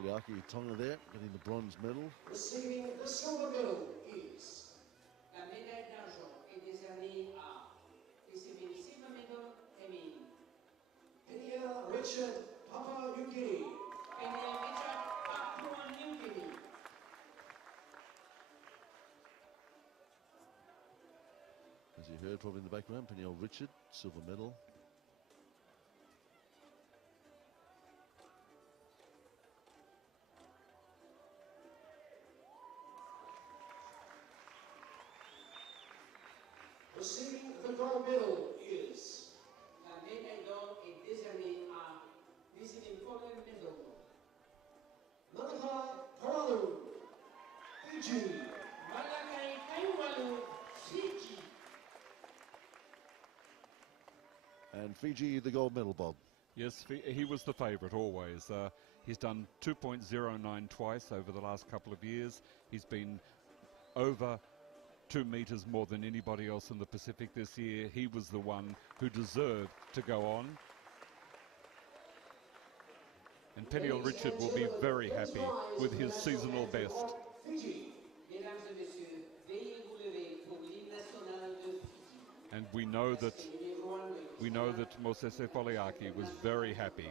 Foliaki, Tonga there, getting the bronze medal. Receiving the silver medal is... La médaille d'argent est décernée à... Receiving silver medal, Emil. Penia Richard Papua New Guinea. Penia Richard Papua New Guinea. As you heard probably in the background, Peniel Richard, silver medal. Receiving the gold medal is... La médaille d'or est décernée à... Receiving gold medal. Malakai Paralu, Fiji. Malakai Kaiwalu, Fiji. And Fiji, the gold medal, Bob. Yes, he was the favourite always. He's done 2.09 twice over the last couple of years. He's been over 2 metres more than anybody else in the Pacific this year. He was the one who deserved to go on. And Peniel Richard will be very happy with his seasonal best. And we know that Mosese Foliaki was very happy.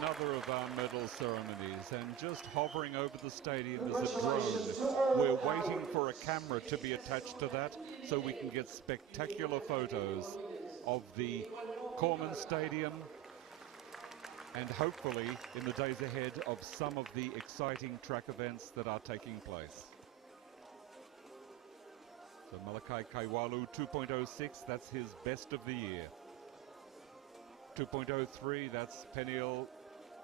Another of our medal ceremonies, and just hovering over the stadium is a drone. We're waiting for a camera to be attached to that so we can get spectacular photos of the Corman Stadium and hopefully in the days ahead of some of the exciting track events that are taking place. So Malakai Kaiwalu 2.06, that's his best of the year. 2.03, that's Peniel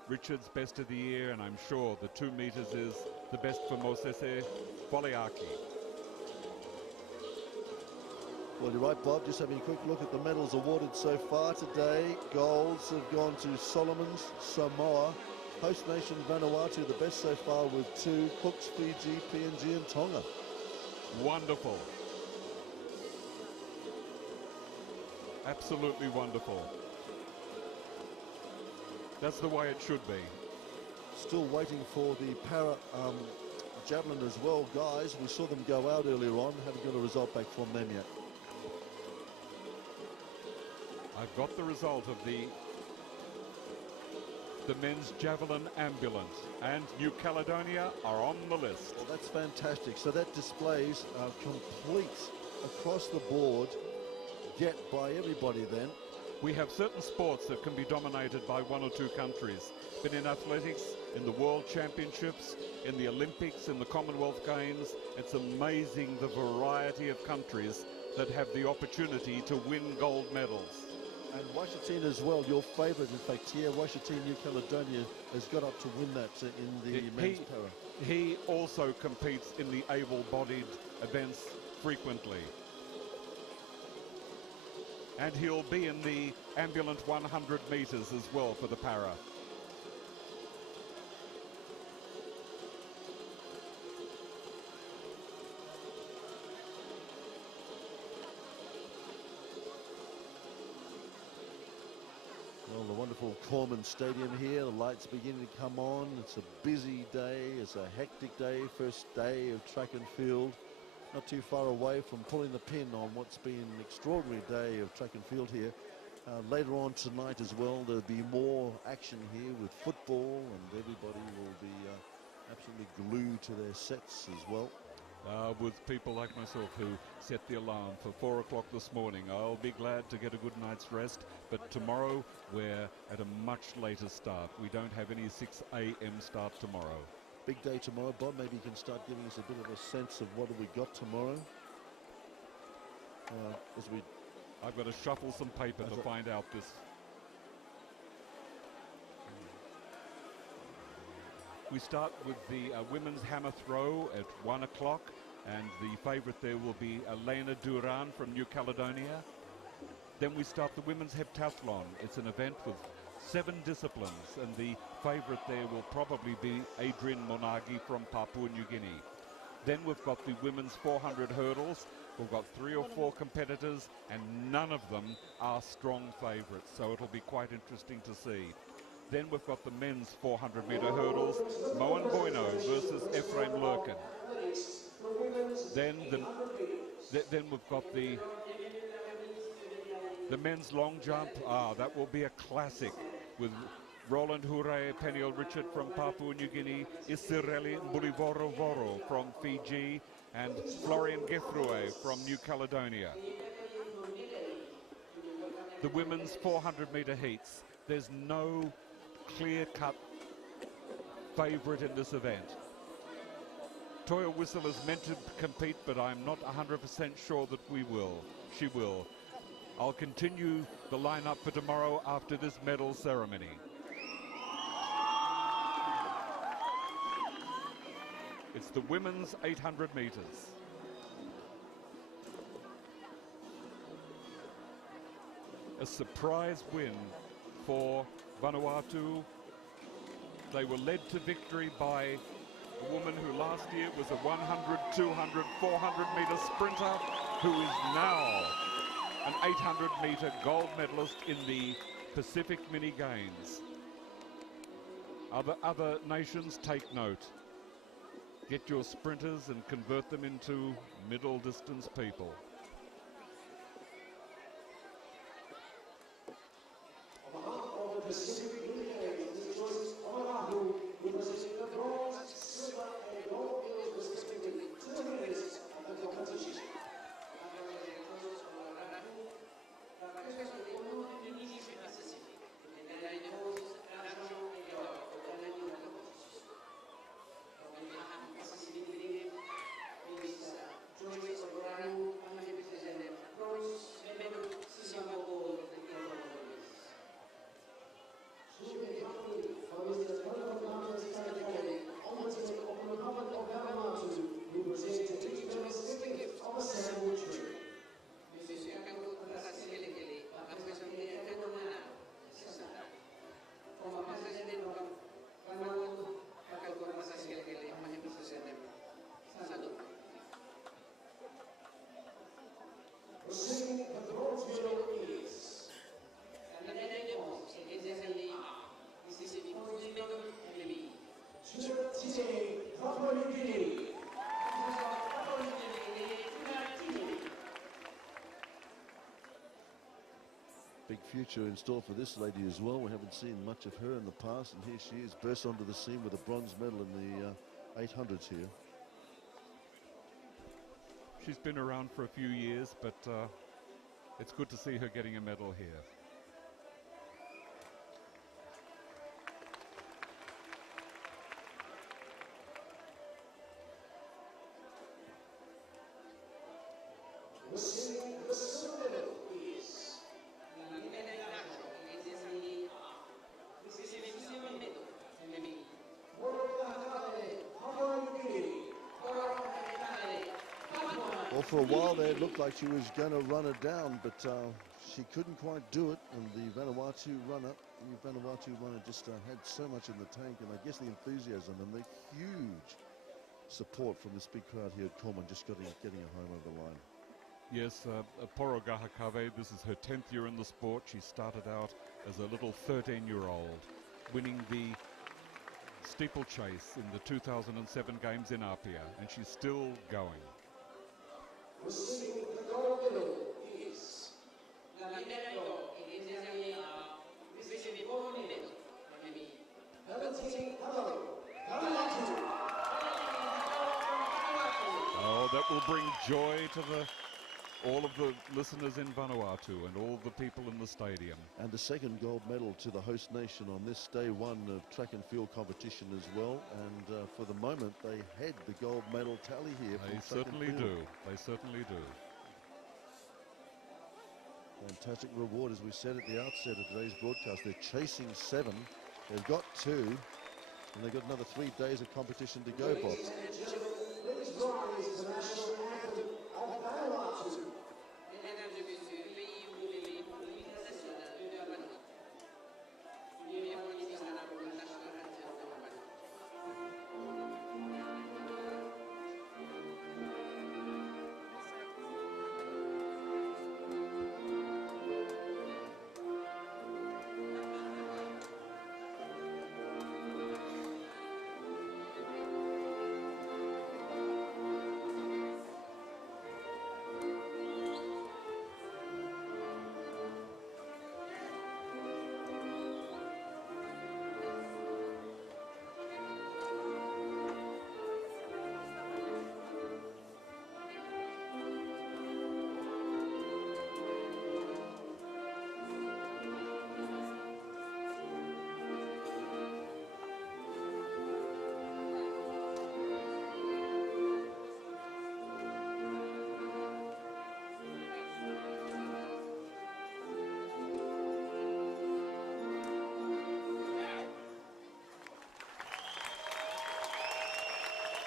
Richard's best of the year, and I'm sure the 2 metres is the best for Mosese Foliaki. Well, you're right, Bob. Just having a quick look at the medals awarded so far today. Golds have gone to Solomons, Samoa, host nation Vanuatu, the best so far with 2, Cooks, Fiji, PNG and Tonga. Wonderful. Absolutely wonderful. That's the way it should be. Still waiting for the para javelin as well, guys. We saw them go out earlier on. Haven't got a result back from them yet. I've got the result of the men's javelin ambulance, and New Caledonia are on the list. Well, that's fantastic. So that displays a complete across the board get by everybody then. We have certain sports that can be dominated by 1 or 2 countries, but in athletics, in the World Championships, in the Olympics, in the Commonwealth Games, it's amazing the variety of countries that have the opportunity to win gold medals. And Washington as well, your favourite, in fact, here, Washington, New Caledonia, has got up to win that in the men's para. He also competes in the able-bodied events frequently. And he'll be in the ambulant 100 metres as well for the para. Well, the wonderful Corman Stadium here, the lights beginning to come on. It's a busy day, it's a hectic day, first day of track and field. Not too far away from pulling the pin on what's been an extraordinary day of track and field here. Later on tonight as well, there'll be more action here with football, and everybody will be absolutely glued to their sets as well. With people like myself who set the alarm for 4 o'clock this morning, I'll be glad to get a good night's rest. But tomorrow we're at a much later start. We don't have any 6 a.m. start tomorrow. Big day tomorrow, Bob. Maybe you can start giving us a bit of a sense of what have we got tomorrow. I've got to shuffle some paper to find out this. We start with the women's hammer throw at 1 o'clock, and the favourite there will be Elena Duran from New Caledonia. Then we start the women's heptathlon. It's an event with 7 disciplines, and the favourite there will probably be Adrian Monagi from Papua New Guinea. Then we've got the women's 400 hurdles. We've got 3 or 4 competitors, and none of them are strong favourites, so it'll be quite interesting to see. Then we've got the men's 400-metre hurdles, Moen Bueno versus Ephraim Lurkin. Then we've got the men's long jump. That will be a classic with Roland Hure Peniel Richard from Papua New Guinea, Isireli Mbulivoro from Fiji, and Florian Gefrue from New Caledonia. The women's 400-metre heats. There's no clear-cut favourite in this event. Toya Whistle is meant to compete, but I'm not 100% sure that she will. I'll continue the lineup for tomorrow after this medal ceremony. It's the women's 800 metres. A surprise win for Vanuatu. They were led to victory by a woman who last year was a 100, 200, 400-metre sprinter, who is now an 800-metre gold medalist in the Pacific Mini Games. Other nations, take note. Get your sprinters and convert them into middle distance people. On behalf of the Pacific Mini Games, this was Oahu, representing the bronze, silver, and gold medals respectively, to the winners of the competition. Big future in store for this lady as well. We haven't seen much of her in the past, and here she is, burst onto the scene with a bronze medal in the 800s here. She's been around for a few years, but it's good to see her getting a medal here. Well, for a while there, it looked like she was going to run it down, but she couldn't quite do it. And the Vanuatu runner just had so much in the tank, and I guess the enthusiasm and the huge support from this big crowd here at Coleman just getting her home over the line. Yes, Porogahakave, this is her 10th year in the sport. She started out as a little 13-year-old, winning the steeplechase in the 2007 games in Apia, and she's still going. Receiving the gold medal is la médaille d'or est décernée à BVB Vanuatu. Oh, that will bring joy to all of the listeners in Vanuatu and all the people in the stadium. And the second gold medal to the host nation on this day one of track and field competition as well. And for the moment, they head the gold medal tally here. They certainly do. They certainly do. Fantastic reward, as we said at the outset of today's broadcast. They're chasing 7. They've got 2. And they've got another 3 days of competition to go, Bob. Ladies and gentlemen, please rise the national anthem of Vanuatu. Mesdames et messieurs, veuillez vous lever pour l'hymne national de Vanuatu. Bienvenue au national anthem de Vanuatu.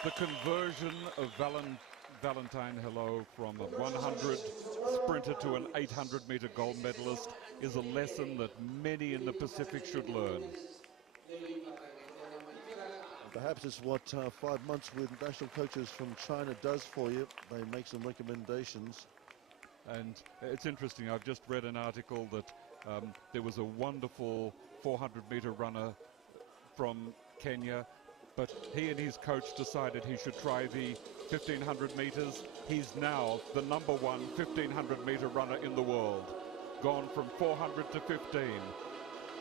The conversion of Valentine Hello from a 100 sprinter to an 800-meter gold medalist is a lesson that many in the Pacific should learn. Perhaps it's what 5 months with national coaches from China does for you. They make some recommendations. And it's interesting, I've just read an article that there was a wonderful 400-meter runner from Kenya, but he and his coach decided he should try the 1,500 meters. He's now the #1 1,500-meter runner in the world, gone from 400 to 15.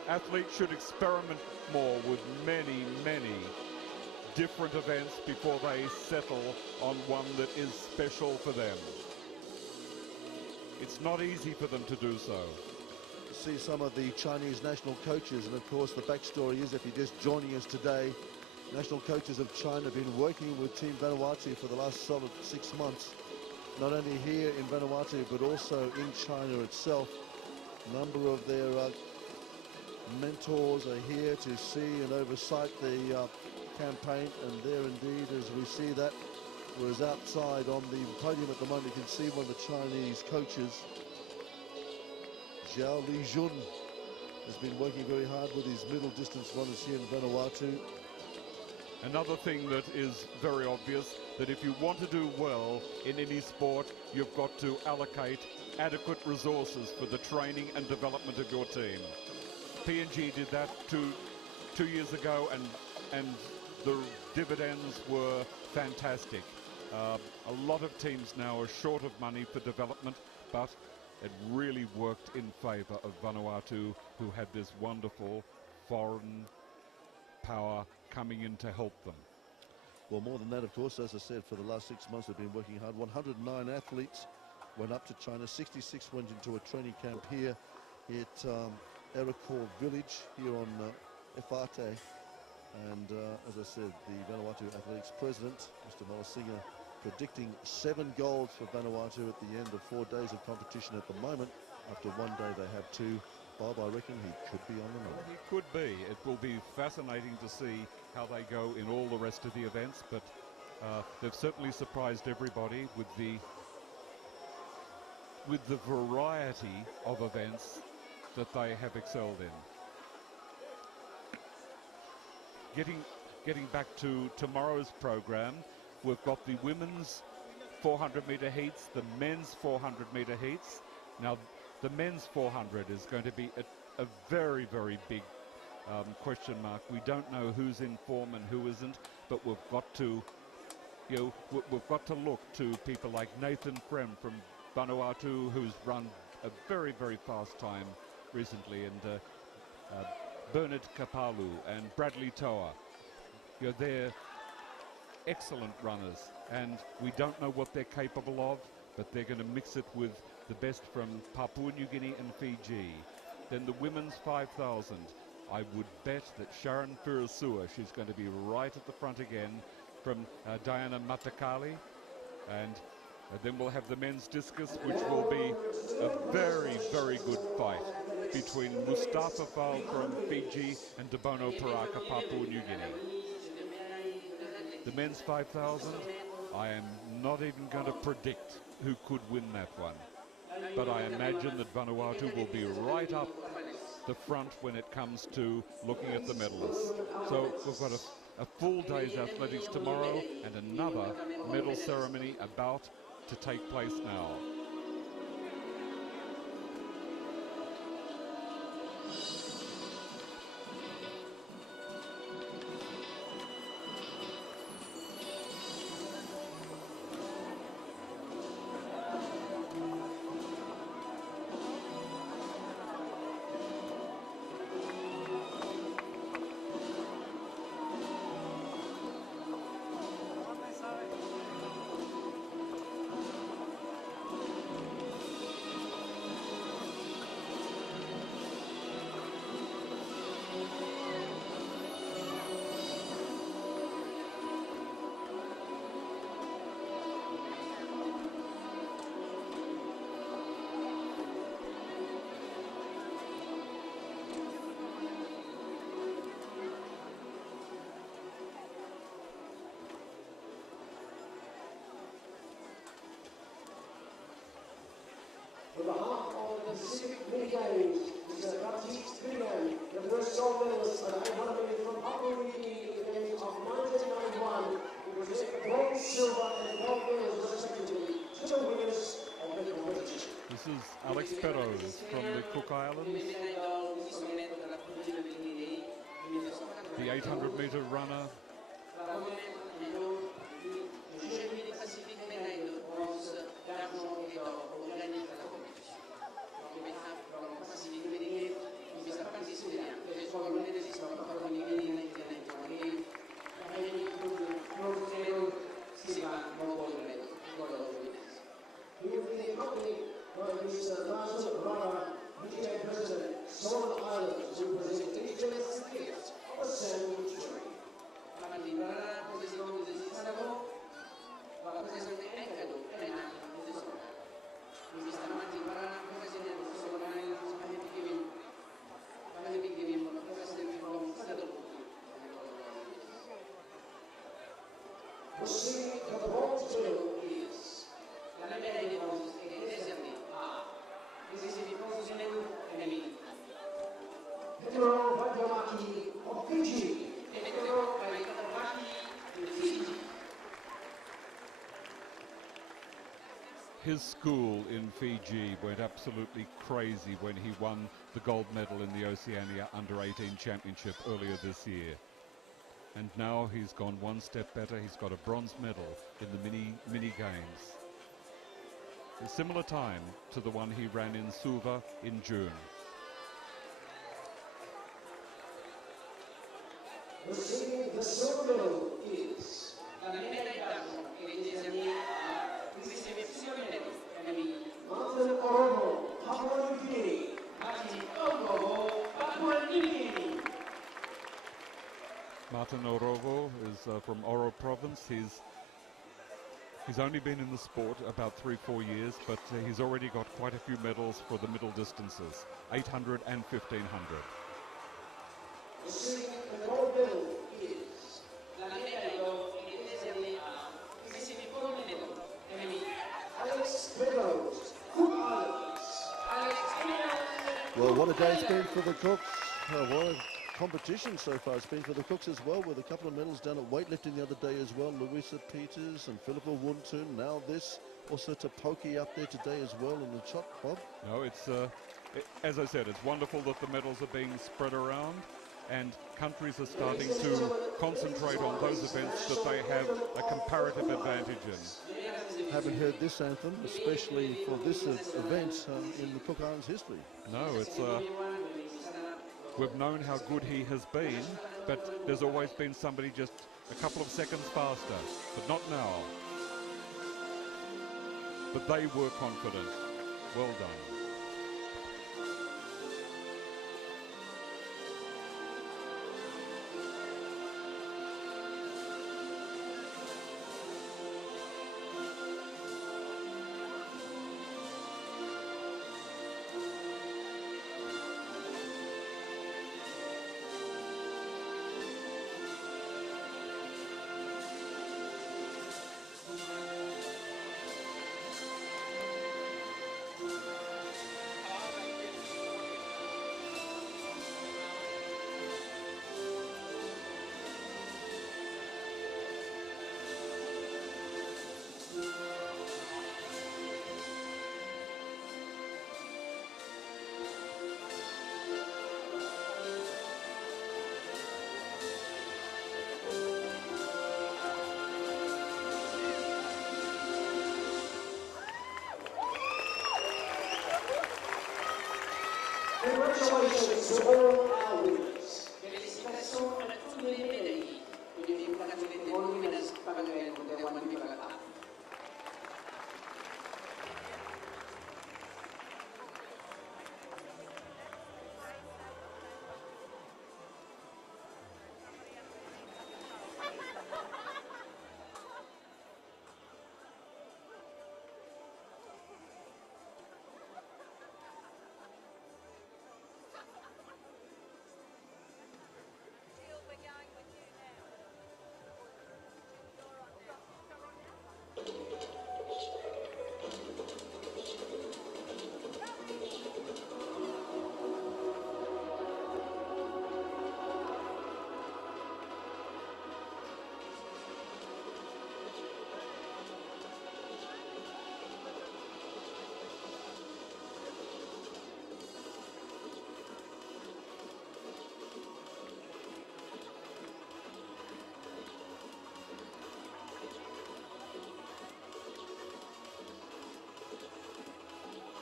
Athletes should experiment more with many, many different events before they settle on one that is special for them. It's not easy for them to do so. See some of the Chinese national coaches, and of course the backstory is, if you're just joining us today, national coaches of China have been working with Team Vanuatu for the last solid 6 months, not only here in Vanuatu but also in China itself. A number of their mentors are here to see and oversight the campaign, and there indeed, as we see that, whereas outside on the podium at the moment you can see one of the Chinese coaches, Zhao Lijun, has been working very hard with his middle distance runners here in Vanuatu. Another thing that is very obvious, that if you want to do well in any sport, you've got to allocate adequate resources for the training and development of your team. PNG did that two years ago, and the dividends were fantastic. A lot of teams now are short of money for development, but it really worked in favour of Vanuatu, who had this wonderful foreign power coming in to help them. Well, more than that, of course, as I said, for the last 6 months they've been working hard. 109 athletes went up to China. 66 went into a training camp here at Erakor village here on Efate. And as I said, the Vanuatu Athletics president, Mr. Molasinger, predicting 7 golds for Vanuatu at the end of 4 days of competition at the moment. After 1 day they have 2. Bob, I reckon he could be on the move. He could be. It will be fascinating to see how they go in all the rest of the events, but they've certainly surprised everybody with the with the variety of events that they have excelled in. Getting back to tomorrow's program, we've got the women's 400 meter heats, the men's 400 meter heats. Now, the men's 400 is going to be a very, very big question mark. We don't know who's in form and who isn't, but we've got to, we've got to look to people like Nathan Frem from Vanuatu, who's run a very, very fast time recently, and Bernard Kapalu and Bradley Toa. They're excellent runners, and we don't know what they're capable of, but they're going to mix it with the best from Papua New Guinea and Fiji. Then the women's 5,000, I would bet that Sharon Firasua, she's going to be right at the front again, from Diana Matakali, and then we'll have the men's discus, which will be a very, very good fight between Mustafa Fall from Fiji and Debono Paraka, Papua New Guinea. The men's 5,000, I am not even going to predict who could win that one. But I imagine that Vanuatu will be right up the front when it comes to looking at the medalists. So we've got a full day's athletics tomorrow and another medal ceremony about to take place now. On behalf of the Pacific Mini Games, Mr. Baptiste Villian, the first gold medalist at 800 metres from Papua New Guinea event of 1991, who present bronze, silver and gold medals respectively to the winners of the competition. This is Alex Perros from the Cook Islands, the 800 metre runner. Solomon Islands will present instruments and gifts of a sandwich tree. Receiving the bronze medal is la médaille de bronze est décernée à Pedro Vaidamaki of Fiji. Pedro Vaidamaki of Fiji. His school in Fiji went absolutely crazy when he won the gold medal in the Oceania Under-18 Championship earlier this year. And now he's gone one step better. He's got a bronze medal in the mini games. A similar time to the one he ran in Suva in June. Receiving the silver medal is la médaille d'argent est décernée à Martin Oromo, Papua New Guinea. Martin Oromo, Papua New Guinea. Martin Orovo is from Oro Province. He's only been in the sport about 3-4 years, but he's already got quite a few medals for the middle distances, 800 and 1500. Receiving the gold medal is la médaille d'or est décernée à Alex Beddoes, Cook Islands. Well, what a day it's been for the Cooks. What a competition so far it's been for the Cooks as well, with a couple of medals down at weightlifting the other day as well. Louisa Peters and Philippa Wuntun. Now this, also Tapoki up there today as well in the chop, Bob. No, it's, as I said, it's wonderful that the medals are being spread around and countries are starting to concentrate on those events that they have a comparative advantage in. Haven't heard this anthem, especially for this event in the Cook Islands history. No, it's we've known how good he has been, but there's always been somebody just a couple of seconds faster, but not now. But they were confident. Well done. Congratulations to all our winners. Félicitations à tous les médaillés. Une congratulate all winners par Noël pour des one people.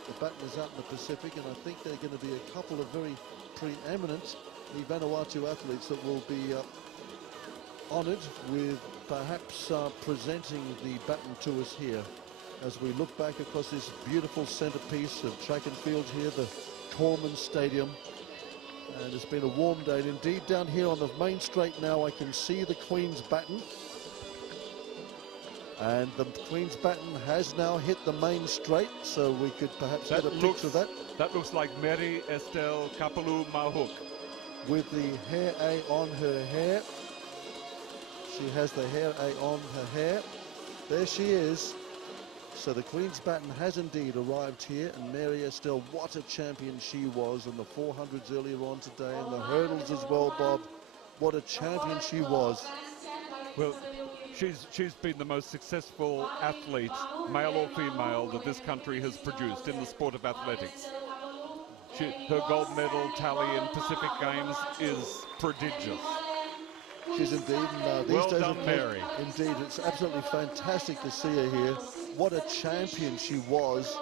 The baton is out in the Pacific, and I think there are going to be a couple of very preeminent Vanuatu athletes that will be honoured with perhaps presenting the baton to us here as we look back across this beautiful centrepiece of track and field here, the Corman Stadium. And it's been a warm day, and indeed down here on the main straight now I can see the Queen's baton. And the Queen's baton has now hit the main straight, so we could perhaps get a picture of that. That looks like Mary Estelle Kapalu Mahuk. With the hair A on her hair. She has the hair A on her hair. There she is. So the Queen's baton has indeed arrived here, and Mary Estelle, what a champion she was in the 400s earlier on today, and the hurdles as well, Bob. What a champion she was. Well, she's been the most successful athlete, male or female, that this country has produced in the sport of athletics. Her gold medal tally in Pacific Games is prodigious. She's indeed. These well days, done, Mary. Indeed, it's absolutely fantastic to see her here. What a champion she was,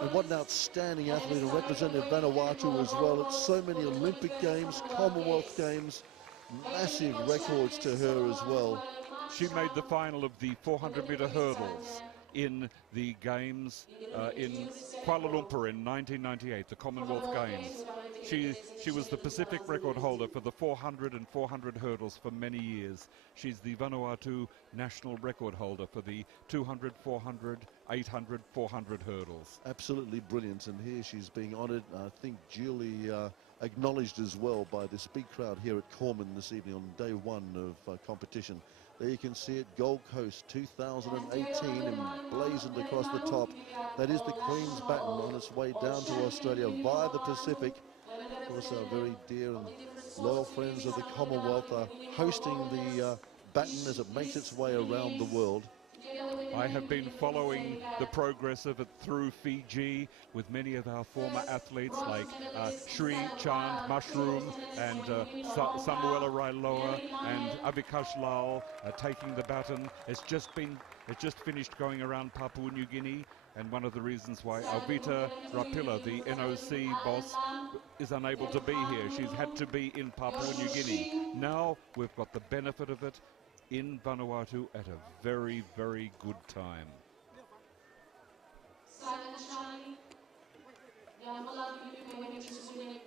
and what an outstanding athlete, and representative Vanuatu as well. It's so many Olympic Games, Commonwealth Games, massive records to her as well. She made the final of the 400-metre hurdles in the Games in Kuala Lumpur in 1998, the Commonwealth Games. She was the Pacific record holder for the 400 and 400 hurdles for many years. She's the Vanuatu national record holder for the 200, 400, 800, 400 hurdles. Absolutely brilliant, and here she's being honoured, I think duly acknowledged as well by this big crowd here at Corman this evening on day one of competition. There you can see it, Gold Coast 2018, emblazoned across the top. That is the Queen's baton on its way down to Australia via the Pacific. course, our very dear and loyal friends of the Commonwealth are hosting the baton as it makes its way around the world. I have been following the progress of it through Fiji with many of our former athletes like Sri Chand Mushroom and Samuela Railoa and Avikash Lal taking the baton. It's just finished going around Papua New Guinea, and one of the reasons why Alvita Rapilla, the NOC boss, is unable to be here. She's had to be in Papua New Guinea. Now we've got the benefit of it in Vanuatu at a very, very good time. Simon Charlie, Yamala winning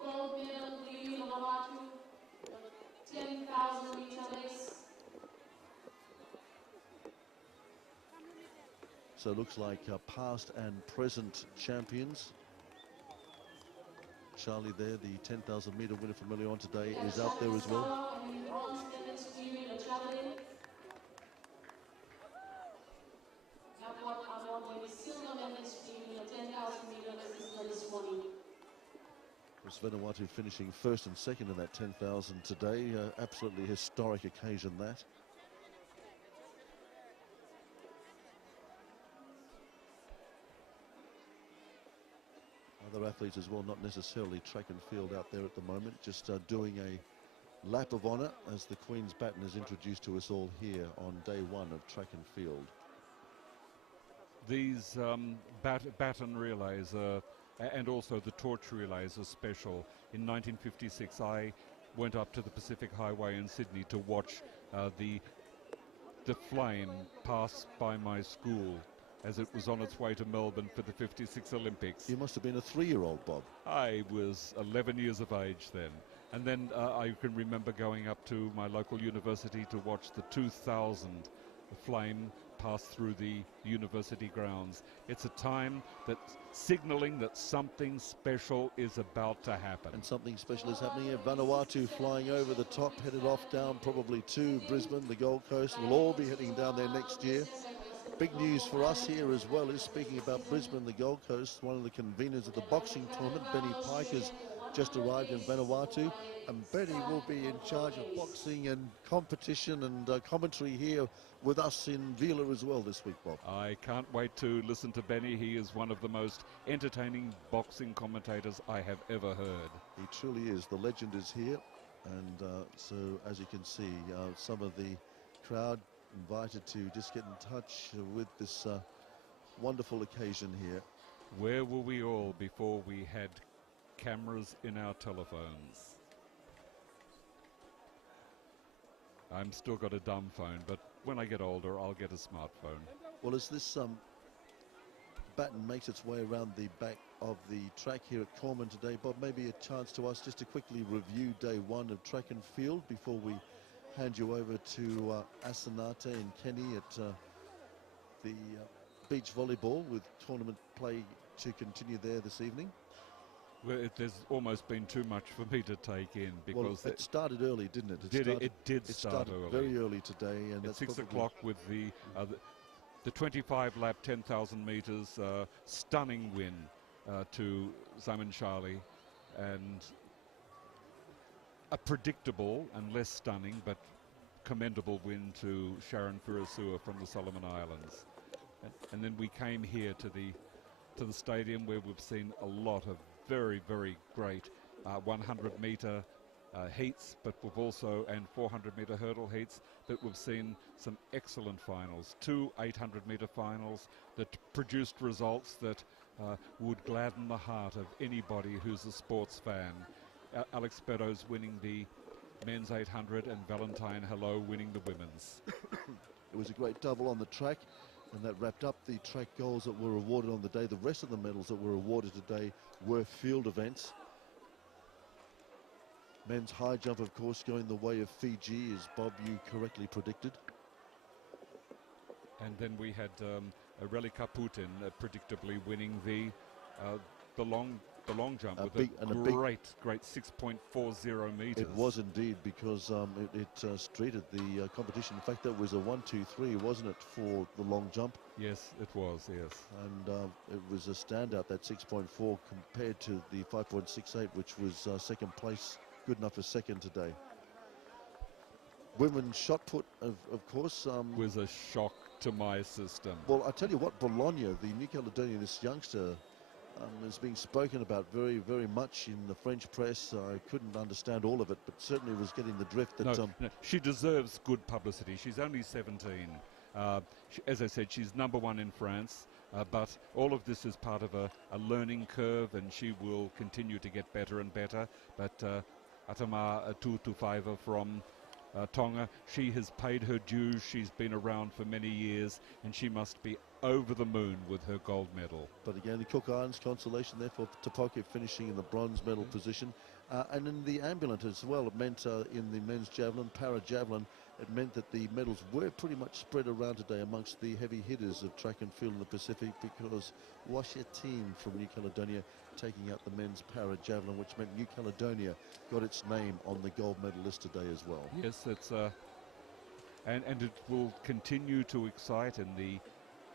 gold medal in Vanuatu, 10,000 meter race. So it looks like past and present champions. Charlie there, the 10,000 meter winner from earlier on today, is out there as well. Vanuatu finishing first and second in that 10,000 today. Absolutely historic occasion, that. Other athletes as well, not necessarily track and field out there at the moment, just doing a lap of honour as the Queen's baton is introduced to us all here on day one of track and field. These baton relays and also the torch relays are special. In 1956, I went up to the Pacific Highway in Sydney to watch the flame pass by my school as it was on its way to Melbourne for the 56 Olympics. You must have been a 3-year-old, Bob. I was 11 years of age then. And then I can remember going up to my local university to watch the 2000 flame pass through the university grounds. It's a time that's signalling that something special is about to happen. And something special is happening here. Vanuatu flying over the top, headed off down probably to Brisbane. The Gold Coast will all be heading down there next year. Big news for us here as well is, speaking about Brisbane, the Gold Coast, one of the conveners of the boxing tournament, Benny Pike, has just arrived in Vanuatu, and Benny will be in charge of boxing and competition and commentary here with us in Vila as well this week, Bob. I can't wait to listen to Benny. He is one of the most entertaining boxing commentators I have ever heard. He truly is. The legend is here, and so as you can see, some of the crowd invited to just get in touch with this wonderful occasion here. Where were we all before we had cameras in our telephones? I'm still got a dumb phone, but when I get older, I'll get a smartphone. Well, as this baton makes its way around the back of the track here at Corman today, Bob, maybe a chance to us just to quickly review day one of track and field before we hand you over to Asanate and Kenny at the beach volleyball, with tournament play to continue there this evening. Well, there's almost been too much for me to take in, because well, it started early, didn't it? It did start early. Very early today, and at 6 o'clock with the 25 lap 10,000 meters stunning win to Simon Charlie, and a predictable and less stunning but commendable win to Sharon Furusua from the Solomon Islands. And then we came here to the stadium, where we've seen a lot of very, very great 100 meter heats, but we've also, and 400 meter hurdle heats, but we've seen some excellent finals, 2 800 meter finals that produced results that would gladden the heart of anybody who's a sports fan. Alex Beddoes winning the men's 800 and Valentine Hello winning the women's. It was a great double on the track, and that wrapped up the track goals that were awarded on the day. The rest of the medals that were awarded today were field events. Men's high jump, of course, going the way of Fiji, as Bob, you correctly predicted. And then we had Relika Putin predictably winning the long the long jump with big a great 6.40 meters. It was indeed, because it streeted the competition. In fact, that was a 1-2-3, wasn't it, for the long jump? Yes, it was, yes. And it was a standout, that 6.4, compared to the 5.68, which was second place, good enough for second today. Women's shot put, of course. Was a shock to my system. Well, I tell you what, Bologna, the New Caledonian, this youngster, is being spoken about very, very much in the French press. I couldn't understand all of it, but certainly was getting the drift that... No, she deserves good publicity. She's only 17. As I said, she's #1 in France, but all of this is part of a learning curve, and she will continue to get better and better. But Atama Tutufaiva from Tonga, she has paid her dues. She's been around for many years, and she must be over the moon with her gold medal. But again, the Cook Islands consolation there for Tapoke, finishing in the bronze medal position. And in the ambulance as well, it meant in the men's javelin, para-javelin, it meant that the medals were pretty much spread around today amongst the heavy hitters of track and field in the Pacific, because Washatin from New Caledonia taking out the men's para-javelin, which meant New Caledonia got its name on the gold medal list today as well. Yes, it's and it will continue to excite in the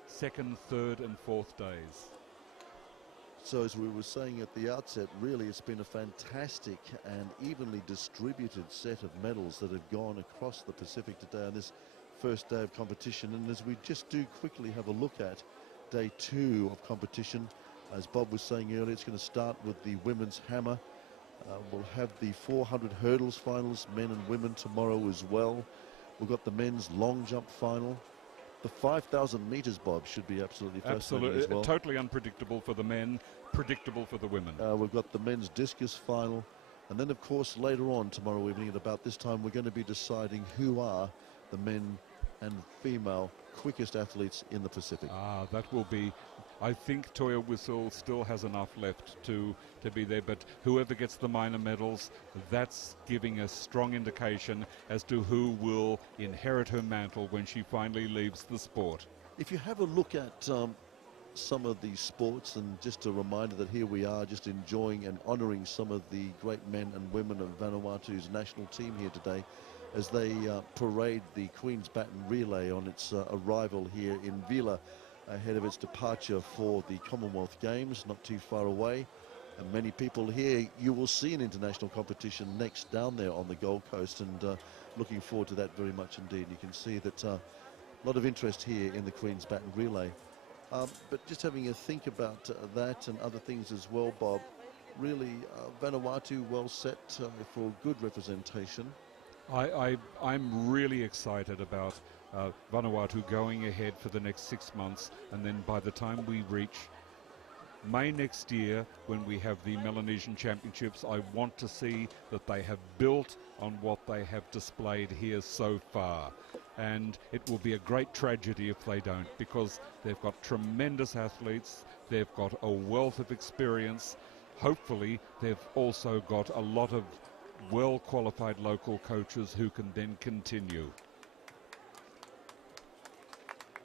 second, third and fourth days. So as we were saying at the outset, really it's been a fantastic and evenly distributed set of medals that have gone across the Pacific today on this first day of competition. And as we just do quickly have a look at day 2 of competition, as Bob was saying earlier, it's going to start with the women's hammer. We'll have the 400 hurdles finals, men and women, tomorrow as well. We've got the men's long jump final. The 5,000 meters, Bob, should be absolutely fascinating as well. Totally unpredictable for the men, predictable for the women. We've got the men's discus final. And then, of course, later on tomorrow evening at about this time, we're going to be deciding who are the men and female quickest athletes in the Pacific. That will be... I think Toya Whistle still has enough left to be there, but whoever gets the minor medals, that's giving a strong indication as to who will inherit her mantle when she finally leaves the sport. If you have a look at some of these sports, and just a reminder that here we are just enjoying and honouring some of the great men and women of Vanuatu's national team here today as they parade the Queen's Baton Relay on its arrival here in Vila, ahead of its departure for the Commonwealth Games, not too far away. And many people here, you will see an international competition next down there on the Gold Coast, and looking forward to that very much indeed. You can see that a lot of interest here in the Queen's Baton Relay. But just having a think about that and other things as well, Bob, really Vanuatu well set for good representation. I'm really excited about Vanuatu going ahead for the next 6 months, and then by the time we reach May next year, when we have the Melanesian Championships, I want to see that they have built on what they have displayed here so far. And it will be a great tragedy if they don't, because they've got tremendous athletes, they've got a wealth of experience. Hopefully they've also got a lot of well-qualified local coaches who can then continue.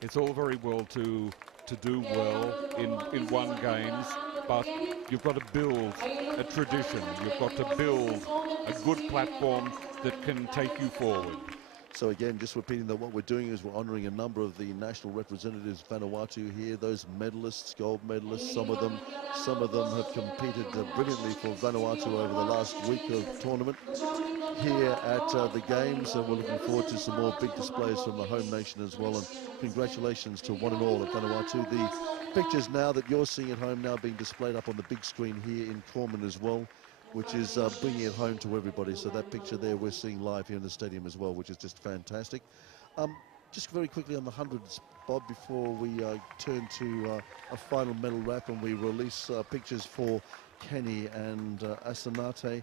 It's all very well to do well in one games, but you've got to build a tradition. You've got to build a good platform that can take you forward. So again, just repeating that what we're doing is we're honouring a number of the national representatives of Vanuatu here, those medalists, gold medalists. Some of them have competed brilliantly for Vanuatu over the last week of tournament here at the Games, and we're looking forward to some more big displays from the home nation as well. And congratulations to one and all at Vanuatu. The pictures now that you're seeing at home now being displayed up on the big screen here in Corman as well, which is bringing it home to everybody. So that picture there we're seeing live here in the stadium as well, which is just fantastic. Just very quickly on the hundreds, Bob, before we turn to a final medal wrap and we release pictures for Kenny and Asanate.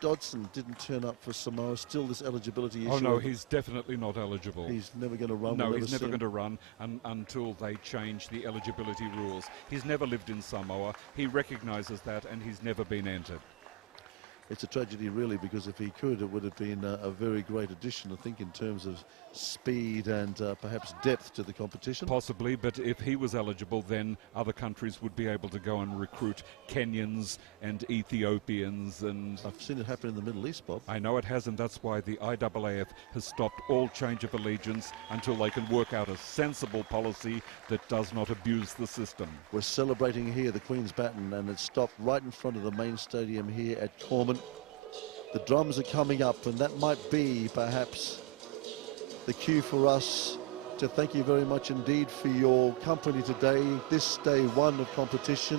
Dodson didn't turn up for Samoa. Still this eligibility issue. Oh no, he's definitely not eligible. He's never going to run. No, he's never going to run until they change the eligibility rules. He's never lived in Samoa. He recognises that, and he's never been entered. it's a tragedy really, because if he could, it would have been a very great addition, I think, in terms of speed and perhaps depth to the competition. Possibly, but if he was eligible, then other countries would be able to go and recruit Kenyans and Ethiopians. And I've seen it happen in the Middle East, Bob. I know it hasn't. That's why the IAAF has stopped all change of allegiance until they can work out a sensible policy that does not abuse the system. We're celebrating here the Queen's Baton, and it's stopped right in front of the main stadium here at Corman. The drums are coming up, and that might be perhaps the cue for us to thank you very much indeed for your company today, this day one of competition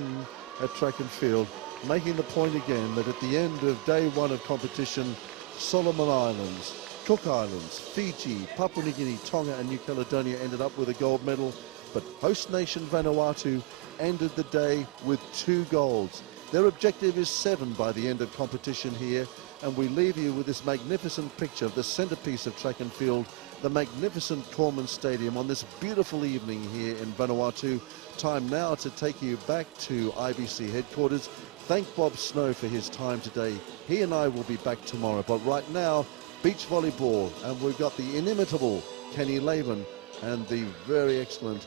at track and field, making the point again that at the end of day one of competition, Solomon Islands, Cook Islands, Fiji, Papua New Guinea, Tonga and New Caledonia ended up with a gold medal, but host nation Vanuatu ended the day with 2 golds. Their objective is 7 by the end of competition here, and we leave you with this magnificent picture of the centerpiece of track and field, the magnificent Corman Stadium on this beautiful evening here in Vanuatu. Time now to take you back to IBC headquarters. Thank Bob Snow for his time today. He and I will be back tomorrow, but right now, beach volleyball, and we've got the inimitable Kenny Laban and the very excellent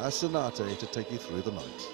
Asanate to take you through the night.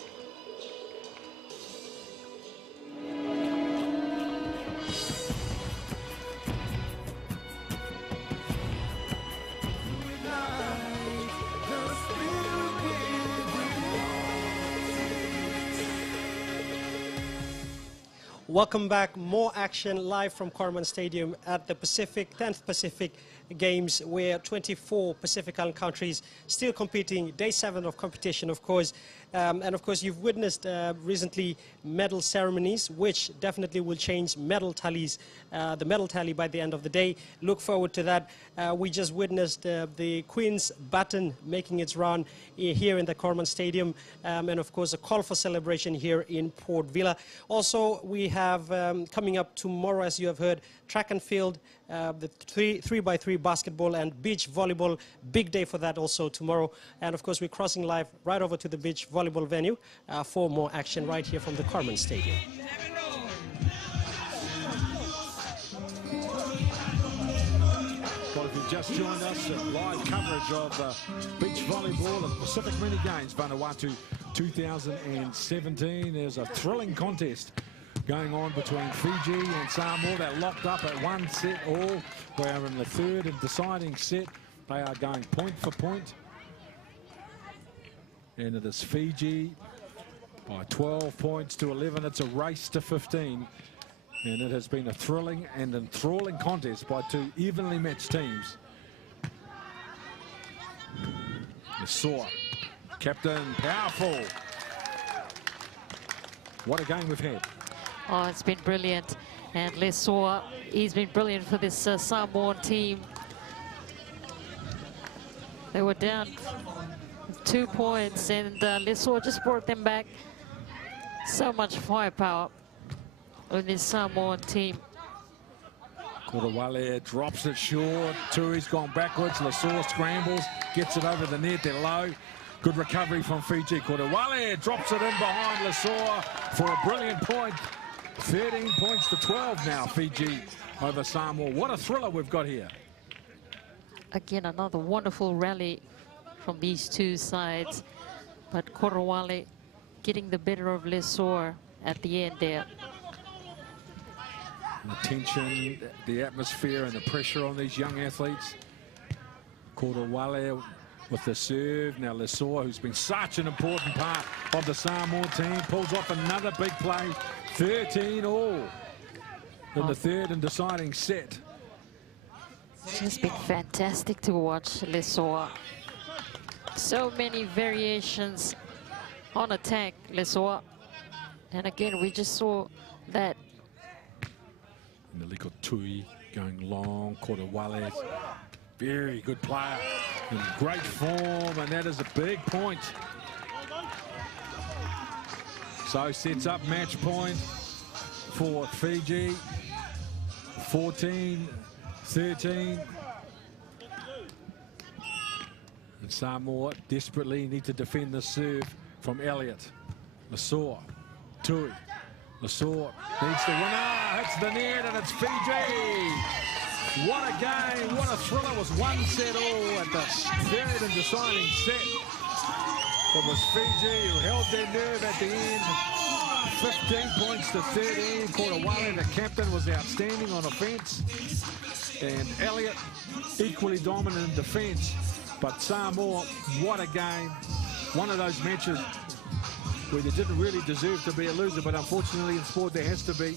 Welcome back. More action live from Corman Stadium at the 10th Pacific Games, where 24 Pacific Island countries still competing. Day 7 of competition, of course. And of course, you've witnessed recently medal ceremonies, which definitely will change medal tallies, the medal tally by the end of the day. Look forward to that. We just witnessed the Queen's Baton making its run here in the Corman Stadium, and of course a call for celebration here in Port Vila. Also, we have coming up tomorrow, as you have heard, track and field, the 3x3 basketball and beach volleyball. Big day for that also tomorrow. And of course, we're crossing live right over to the beach volleyball venue for more action right here from the Corman Stadium. Well, if you've just joined us, live coverage of beach volleyball at the Pacific Mini Games, Vanuatu 2017. There's a thrilling contest going on between Fiji and Samoa. They're locked up at 1 set all. We are in the 3rd and deciding set. They are going point for point. And it is Fiji by 12 points to 11. It's a race to 15. And it has been a thrilling and enthralling contest by 2 evenly matched teams. Saw captain, powerful. What a game we've had. Oh, it's been brilliant. And Lesoa, he's been brilliant for this Samoan team. They were down 2 points, and Lesoa just brought them back. So much firepower on this Samoan team. Korowale drops it short. Tui's gone backwards. Lesoa scrambles, gets it over the net. They're low. Good recovery from Fiji. Korowale drops it in behind Lesoa for a brilliant point. 13 points to 12 now, Fiji over Samoa. What a thriller we've got here. Again, another wonderful rally from these 2 sides. But Korowale getting the better of Lesoa at the end there. The tension, the atmosphere and the pressure on these young athletes. Korowale with the serve. Now Lesoa, who's been such an important part of the Samoa team, pulls off another big play. 13 all in the 3rd and deciding set. It's just been fantastic to watch Lesoa. So many variations on attack, Lesoa. And again, we just saw that. Niliko Tui going long. Korowale, very good player, in great form, and that is a big point. So sets up match point for Fiji. 14-13. And Samoa desperately need to defend the serve from Elliott. Lesoa, Tui, Lesoa needs the winner, hits the net, and it's Fiji. What a game, what a thriller. It was one set all at the third and deciding set. It was Fiji who held their nerve at the end. 15 points to 13. Korowale, the captain, was outstanding on offense. And Elliott, equally dominant in defense. But Samoa, what a game. One of those matches where they didn't really deserve to be a loser, but unfortunately in sport there has to be.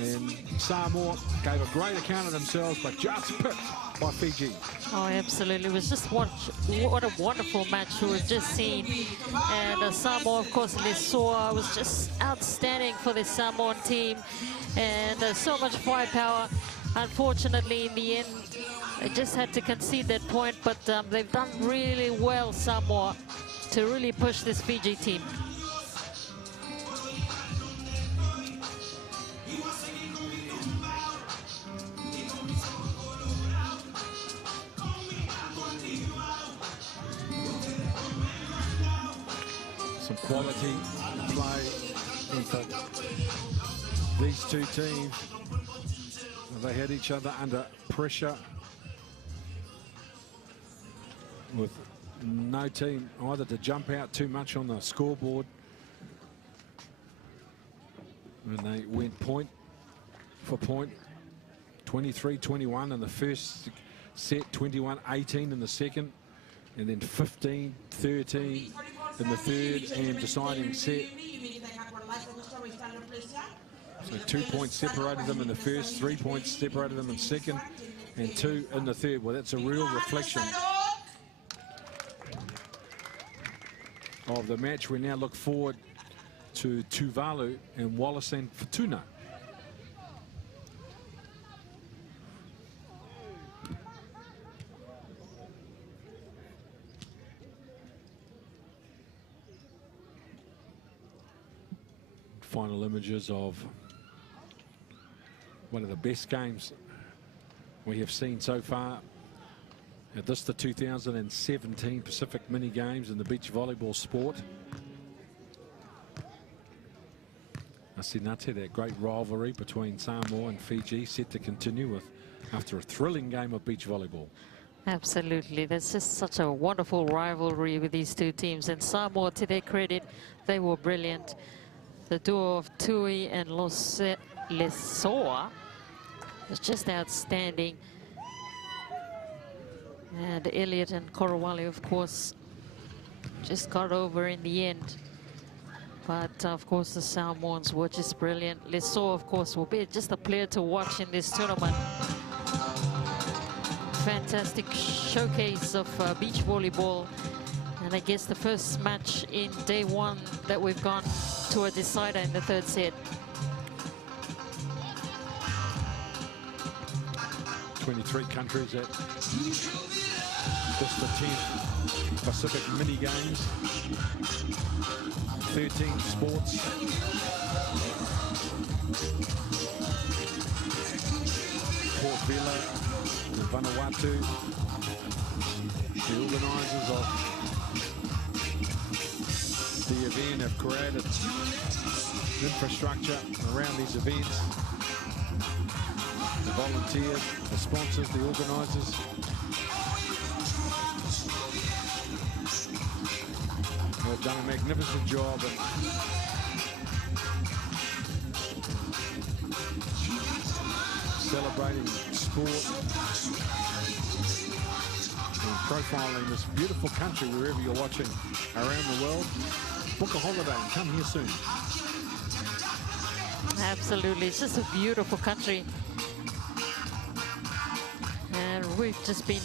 And Samoa gave a great account of themselves, but just pipped by Fiji. Oh, absolutely. It was just what a wonderful match we've just seen. And Samoa, of course, Lesoa was just outstanding for the Samoan team. And so much firepower. Unfortunately, in the end, they just had to concede that point, but they've done really well, Samoa, to really push this Fiji team. Some quality play into these two teams. They had each other under pressure, with no team either to jump out too much on the scoreboard. And they went point for point, 23-21 in the first set, 21-18 in the second, and then 15-13 in the third and deciding set. So 2 points separated them in the first, 3 points separated them in second, and 2 in the third. Well, that's a real reflection of the match. We now look forward to Tuvalu and Wallace and Fortuna. Final images of one of the best games we have seen so far at this, the 2017 Pacific Mini Games in the beach volleyball sport. Asinate, that great rivalry between Samoa and Fiji, set to continue with after a thrilling game of beach volleyball. Absolutely. There's just such a wonderful rivalry with these two teams. And Samoa, to their credit, they were brilliant. The duo of Tui and Lesoa was just outstanding. And Elliott and Korowale, of course, just got over in the end. But, of course, the Samoans were just brilliant. Lesoa, of course, will be just a player to watch in this tournament. Fantastic showcase of beach volleyball. And I guess the first match in day one that we've gone to a decider in the third set. 23 countries at just the 10th Pacific Mini Games. 13 sports. Port Vila and Vanuatu, the organisers of the event, have created infrastructure around these events. The volunteers, the sponsors, the organisers. They've done a magnificent job in celebrating sport and profiling this beautiful country wherever you're watching around the world. Book a holiday and come here soon. Absolutely, it's just a beautiful country. And we've just been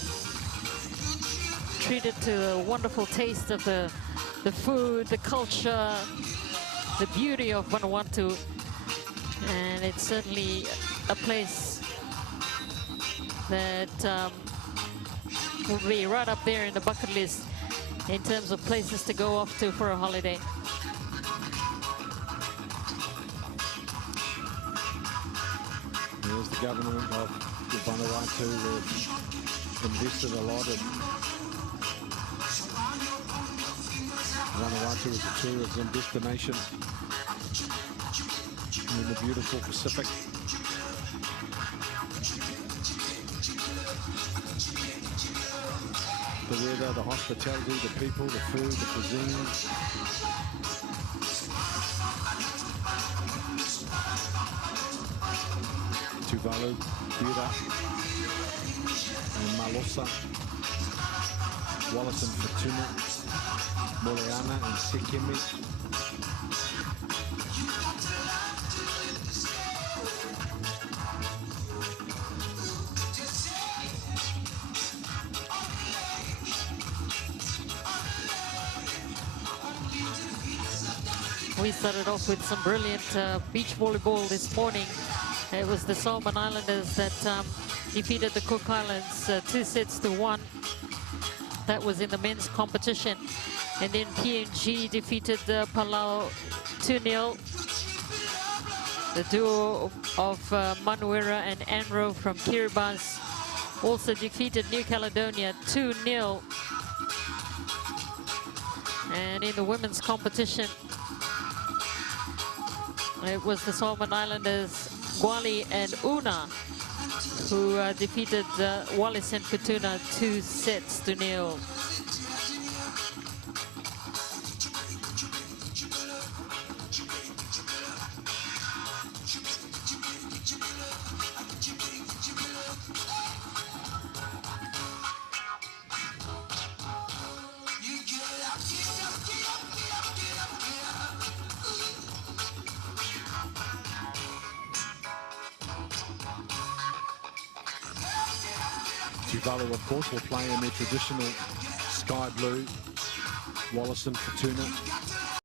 treated to a wonderful taste of the food, the culture, the beauty of Vanuatu. And it's certainly a place that will be right up there in the bucket list in terms of places to go off to for a holiday. There's the government of Vanuatu. They've invested a lot in Vanuatu as a tourism destination. in the beautiful Pacific. The weather, the hospitality, the people, the food, the cuisine. Tuvalu, Bira, and Malosa, Wallace and Fortuna, Moreana and Sekemi. We started off with some brilliant beach volleyball this morning. It was the Solomon Islanders that defeated the Cook Islands 2-1. That was in the men's competition. And then PNG defeated Palau 2-0. The duo of Manuera and Anro from Kiribati also defeated New Caledonia 2-0. And in the women's competition, it was the Solomon Islanders, Gwali and Una, who defeated Wallace and Fortuna 2-0. Tuvalu, of course, will play in their traditional sky blue, Wallace and Fortuna.